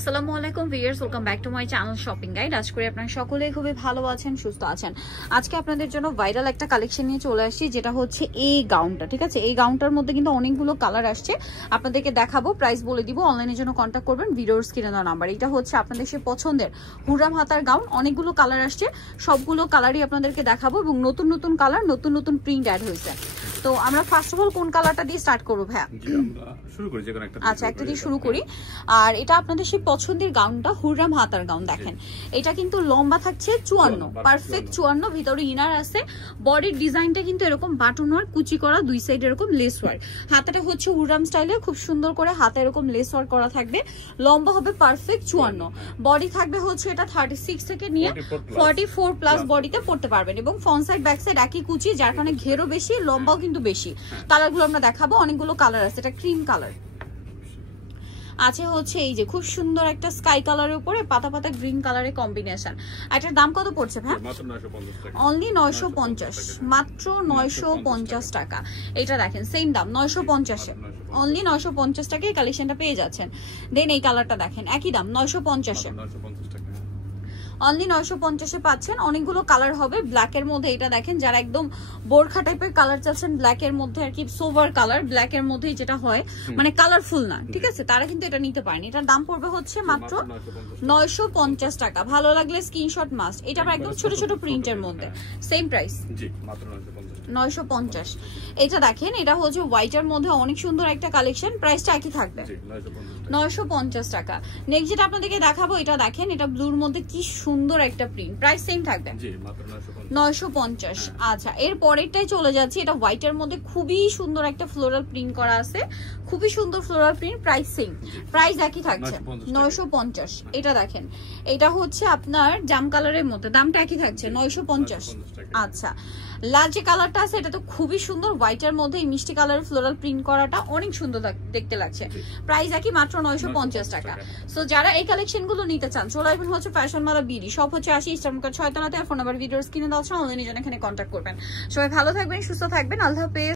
আসসালামু আলাইকুম viewers, welcome back to my channel shopping guide. আজ করে আপনারা সকলেই খুবই ভালো আছেন, সুস্থ আছেন। আজকে আপনাদের জন্য ভাইরাল একটা কালেকশন নিয়ে চলে আসছি, যেটা হচ্ছে এই গাউনটা। ঠিক আছে, এই গাউনটার মধ্যে কিন্তু অনেকগুলো কালার আসছে, আপনাদেরকে দেখাবো, প্রাইস বলে দিব। অনলাইনের জন্য কন্ট্যাক্ট করবেন ভিডিওর স্ক্রিনে দেওয়া নাম্বার। এটা হচ্ছে আপনাদের সে পছন্দের হুররাম হাতার গাউন, অনেকগুলো কালার আসছে, সবগুলো কালারই আপনাদেরকে দেখাবো এবং নতুন নতুন কালার, নতুন নতুন প্রিন্ট অ্যাড হয়েছে। তো আমরা ফার্স্ট অফ অল কোন কালারটা দিয়ে স্টার্ট করবো ভাইয়া? আচ্ছা, একটা দিয়ে শুরু করি। আর এটা আপনাদের সেই পছন্দের গাউনটা, হুররাম হাতার গাউন। দেখেন, এটা কিন্তু লম্বা থাকছে 54, পারফেক্ট 54, ভিতরে ইনার আছে। বডির ডিজাইনটা কিন্তু এরকম বাটন ওয়ার্ক, কুচি করা, দুই সাইড এরকম লেস ওয়ার্ক। হাতাটা হচ্ছে হুররাম স্টাইলে, খুব সুন্দর করে হাতে এরকম লেস ওয়ার্ক করা থাকবে। লম্বা হবে পারফেক্ট 54, বডি থাকবে হচ্ছে এটা 36 থেকে নিয়ে 44 প্লাস বডিতে পড়তে পারবেন। এবং ফ্রন্ট সাইড ব্যাক সাইড একই কুচি, যার কারণে ঘেরও বেশি, লম্বাও কিন্তু বেশি। কালারগুলো আমরা দেখাবো, অনেকগুলো কালার আছে। এটা ক্রিম কালার আছে, হচ্ছে এই যে খুব সুন্দর একটা স্কাই কালারের উপরে পাতা পাতা গ্রিন কালারের কম্বিনেশন। এটার দাম কত পড়ছে ভাই? অনলি 950, মাত্র 950 টাকা। এটা দেখেন সেম দাম 950-এ, অনলি 950 টাকায় এই কালেকশনটা পেয়ে যাচ্ছেন। দেন এই কালারটা দেখেন, একই দাম 950-এ, অনলি 950-এ পাচ্ছেন। অনেকগুলো কালার হবে ব্ল্যাকের মধ্যে। এটা দেখেন, যারা একদম বোরখা টাইপের কালার চাচ্ছেন, ব্ল্যাকের মধ্যে আর কি, সোভার কালার, ব্ল্যাকের মধ্যেই যেটা হয়, মানে কালারফুল না, ঠিক আছে, তারা কিন্তু এটা নিতে পারেন। এটার দাম পড়বে হচ্ছে মাত্র 950 টাকা। ভালো লাগলে স্ক্রিনশট মাস্ট। এটা আবার একদম ছোট ছোট প্রিন্টের মধ্যে, সেম প্রাইস 950। এটা দেখেন, এটা হচ্ছে হোয়াইটের মধ্যে অনেক সুন্দর একটা কালেকশন, প্রাইসটা একই থাকবে 950 টাকা। নেক্সট যেটা আপনাদেরকে দেখাবো, এটা দেখেন, এটা ব্লুর মধ্যে কি সুন্দর একটা প্রিন্ট, প্রাইস সেম থাকবে 950। আচ্ছা, এর পরেরটাই চলে যাচ্ছে। এটা হোয়াইটের মধ্যে খুবই সুন্দর একটা ফ্লোরাল প্রিন্ট করা আছে, খুবই সুন্দর floral print, price same, price একই থাকছে 950। এটা দেখেন, এটা হচ্ছে আপনার জাম কালারের মধ্যে, দামটা একই থাকছে 950। আচ্ছা, লাল যে কালারটা আছে, এটা তো খুবই সুন্দর, হোয়াইটের মধ্যে এই মিষ্টি কালারের ফ্লোরাল প্রিন্ট করাটা অনেক সুন্দর দেখতে লাগছে, প্রাইস একই, মাত্র 950 টাকা। সো যারা এই কালেকশন গুলো নিতে চান, চলে আসবেন হচ্ছে ফ্যাশন মালা বিডি, সব হচ্ছে 80 ইস্টার্ন মার্কেট 6 তলাতে। ফোন নাম্বার ভিডিওর স্ক্রিনে দেওয়া আছে, অনলাইনে জন্য এখানে কন্ট্যাক্ট করবেন। সবাই ভালো থাকবেন, সুস্থ থাকবেন, আল্লাহ হাফেজ।